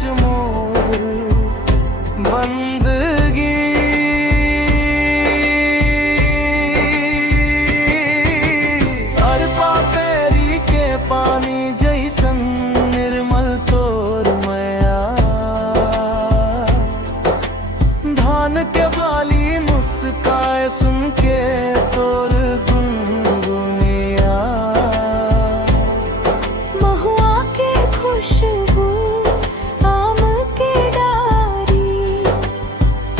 सच मोर बंदगी। अर पापेरी के पानी जैसन निर्मल तोर मया, धान के बाली मुस्काए सुन के तोर गुनगुनिया। महुआ के खुशबू आम के डारी,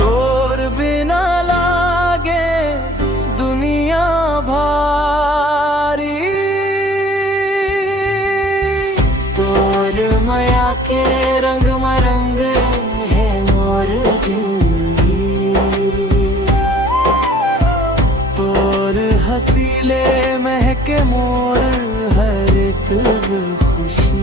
तोर बिना लागे दुनिया भारी। तोर माया के रंग मरंग है मोर जिंदगी, तोर हसीले महके मोर हर एक खुशी।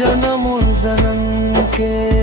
जन्म जन्म के